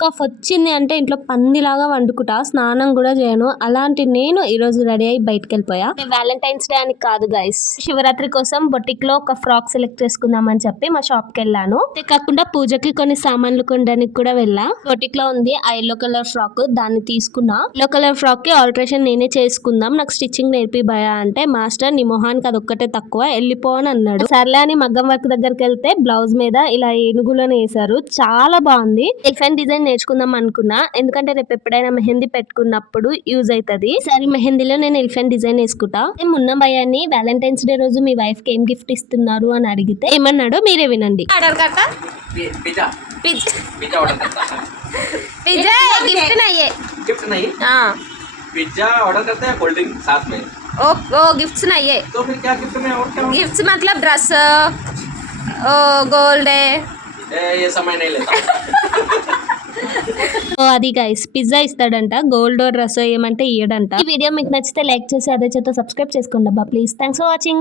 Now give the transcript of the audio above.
Cough వచ్చింది అంటే ఇంట్లో పందిలాగా వండుకుంటా, స్నానం కూడా చేయను. అలాంటి నేను ఈ రోజు రెడీ అయ్యి బయటకు వెళ్ళిపోయా. వ్యాలంటైన్స్ డే అని కాదు గైస్, శివరాత్రి కోసం బొటిక్ లో ఒక ఫ్రాక్ సెలెక్ట్ చేసుకుందాం అని చెప్పి మా షాప్ కి వెళ్ళాను. అంతే కాకుండా పూజకి కొన్ని సామాన్లు కొనడానికి కూడా వెళ్ళా. బొటిక్ లో ఉంది ఆ ఎల్లో కలర్ ఫ్రాక్, దాన్ని తీసుకున్నా. ఎల్లో కలర్ ఫ్రాక్ కి ఆల్టరేషన్ నేనే చేసుకుందాం, నాకు స్టిచ్చింగ్ నేర్పి భయా అంటే, మాస్టర్ నీ మొహానికి అదొక్కటే తక్కువ, వెళ్ళిపో అని అన్నాడు. సర్లే అని మగ్గం వర్క్ దగ్గరికి వెళ్తే బ్లౌజ్ మీద ఇలా ఏనుగులను వేసారు, చాలా బాగుంది. ఎలిఫెంట్ డిజైన్ నేర్చుకుందాం అనుకున్నా, ఎందుకంటే రేపు ఎప్పుడైనా మెహందీ పెట్టుకున్నప్పుడు యూజ్ అవుతుంది. ఈసారి మెహందీలో నేను ఎలిఫెంట్ డిజైన్ వేసుకుంటా. మున్న భయాన్ని వ్యాలంటైన్స్ డే రోజు మీ వైఫ్ కి ఏం గిఫ్ట్ ఇస్తున్నారు అని అడిగితే ఏమన్నాడో మీరే వినండి. पिज्जा ऑर्डर करते हैं, कोल्ड ड्रिंक साथ में। ओ गिफ्ट्स नहीं है तो फिर क्या गिफ्ट में और क्या? गिफ्ट्स मतलब ड्रेस, गोल्ड है, ये समय नहीं लेता। అది గైస్, పిజ్జా ఇస్తాడంట, గోల్డ్ డ్రెస్ ఏమంటే ఇయ్యడంట. ఈ వీడియో మీకు నచ్చితే లైక్ చేసి అదే చేత సబ్స్క్రైబ్ చేసుకోండి అబ్బా ప్లీజ్. Thanks for watching.